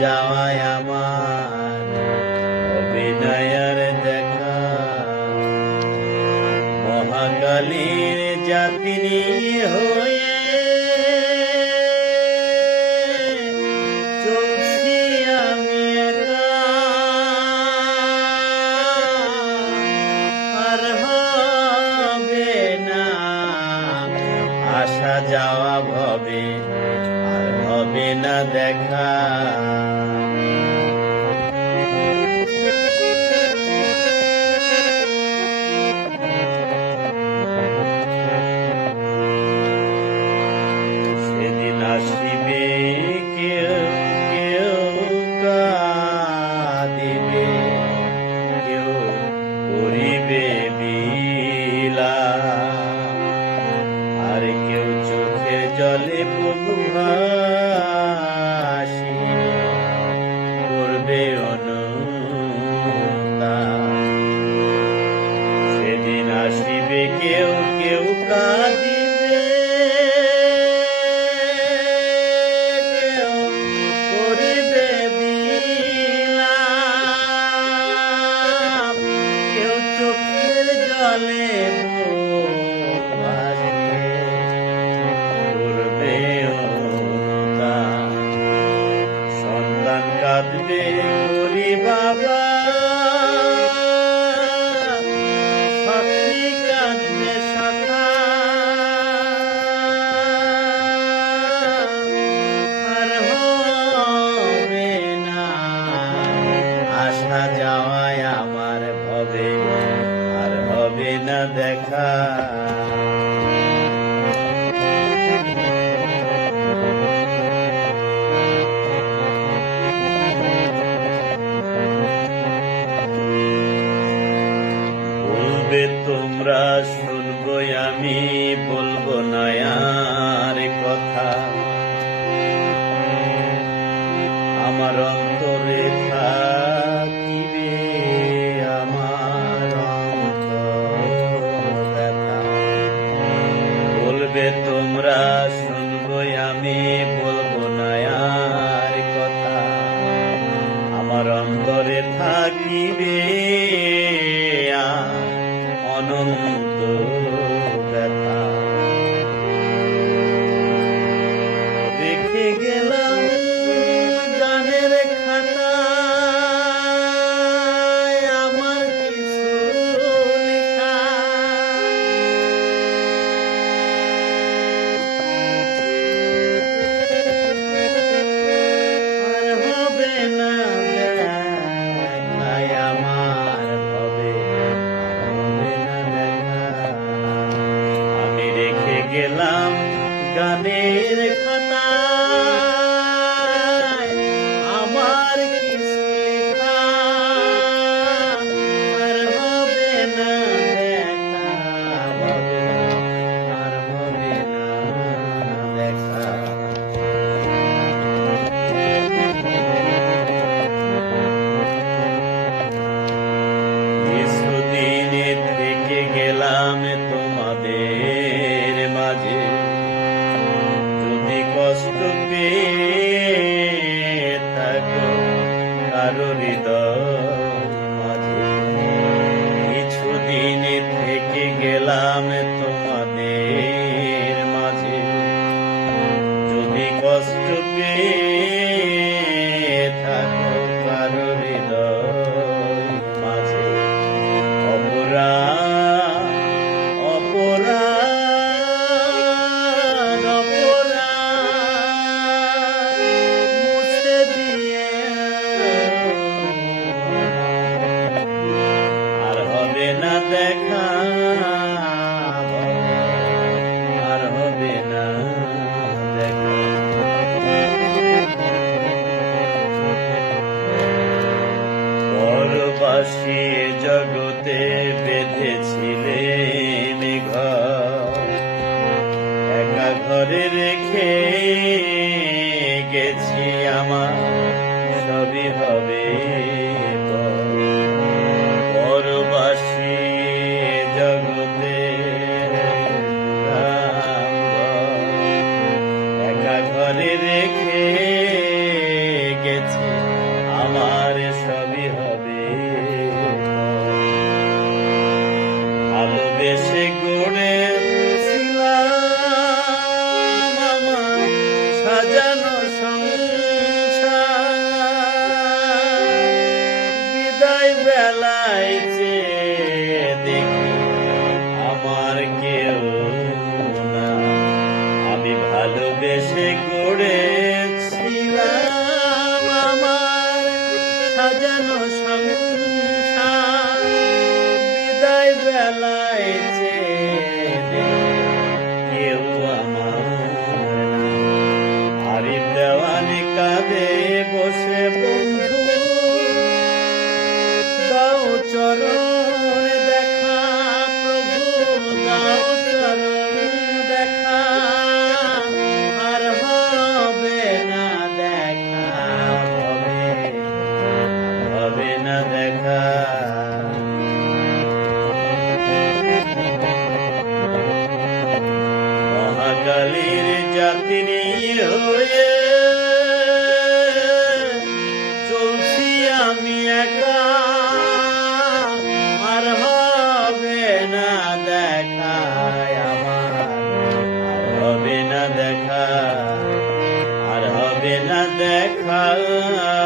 যাওয়ায় আমার অভিনয়ের দেখা। মহাকালীর জাতিনি হয়ে আসা যাওয়া ভবে আর হবে না দেখা। Hallelujah. না দেখা। তোমরা শুনব আমি বলব না অন্তরে থাকিবে অনন্ত Amen. what বেলায় দেখি আমার কেউ আমি ভালোবেসে গড়েছিলাম আমার সাজানো আর হবে না দেখা।